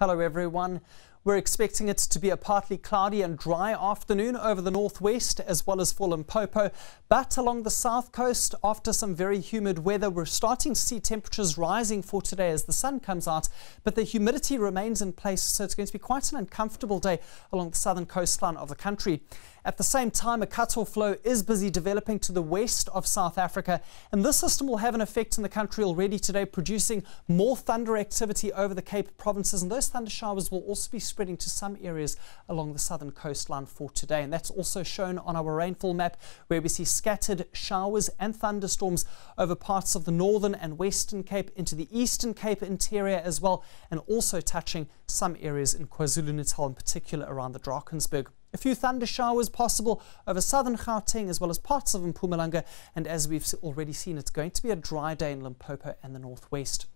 Hello everyone. We're expecting it to be a partly cloudy and dry afternoon over the northwest as well as for Limpopo, but along the south coast, after some very humid weather, we're starting to see temperatures rising for today as the sun comes out, but the humidity remains in place, so it's going to be quite an uncomfortable day along the southern coastline of the country. At the same time, a cut-off low is busy developing to the west of South Africa, and this system will have an effect in the country already today, producing more thunder activity over the Cape provinces, and those thunder showers will also be spreading to some areas along the southern coastline for today. And that's also shown on our rainfall map, where we see scattered showers and thunderstorms over parts of the northern and western Cape, into the eastern Cape interior as well, and also touching some areas in KwaZulu-Natal, in particular around the Drakensberg. A few thunder showers possible over southern Gauteng as well as parts of Mpumalanga, and as we've already seen, it's going to be a dry day in Limpopo and the northwest.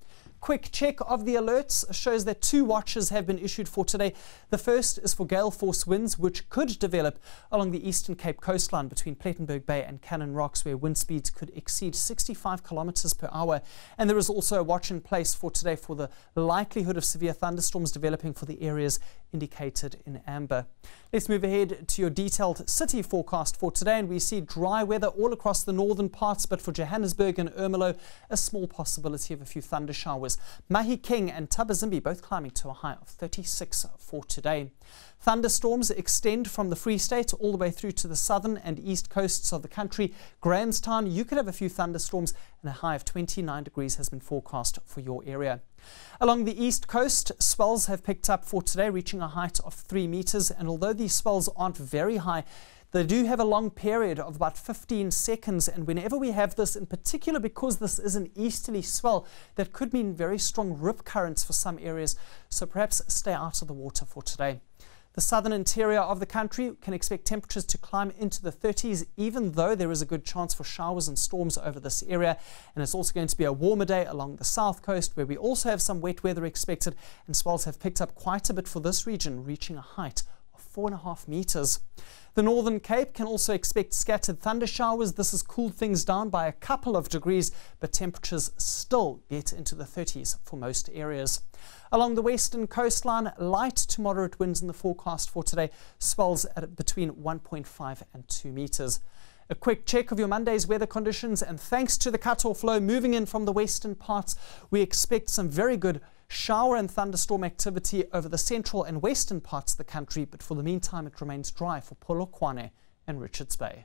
Quick check of the alerts shows that 2 watches have been issued for today. The first is for gale force winds, which could develop along the eastern Cape coastline between Plettenberg Bay and Cannon Rocks, where wind speeds could exceed 65 kilometers per hour. And there is also a watch in place for today for the likelihood of severe thunderstorms developing for the areas indicated in amber. Let's move ahead to your detailed city forecast for today, and we see dry weather all across the northern parts, but for Johannesburg and Ermelo, a small possibility of a few thunder showers. Mahikeng and Thabazimbi both climbing to a high of 36 for today. Thunderstorms extend from the Free State all the way through to the southern and east coasts of the country. Grahamstown, you could have a few thunderstorms, and a high of 29 degrees has been forecast for your area. Along the east coast, swells have picked up for today, reaching a height of 3 meters. And although these swells aren't very high, they do have a long period of about 15 seconds. And whenever we have this, in particular because this is an easterly swell, that could mean very strong rip currents for some areas. So perhaps stay out of the water for today. The southern interior of the country can expect temperatures to climb into the 30s, even though there is a good chance for showers and storms over this area. And it's also going to be a warmer day along the south coast, where we also have some wet weather expected, and swells have picked up quite a bit for this region, reaching a height of 4.5 meters. The Northern Cape can also expect scattered thunder showers. This has cooled things down by a couple of degrees, but temperatures still get into the 30s for most areas. Along the western coastline, light to moderate winds in the forecast for today, swells at between 1.5 and 2 meters. A quick check of your Monday's weather conditions, and thanks to the cut-off low moving in from the western parts, we expect some very good shower and thunderstorm activity over the central and western parts of the country, but for the meantime it remains dry for Polokwane and Richards Bay.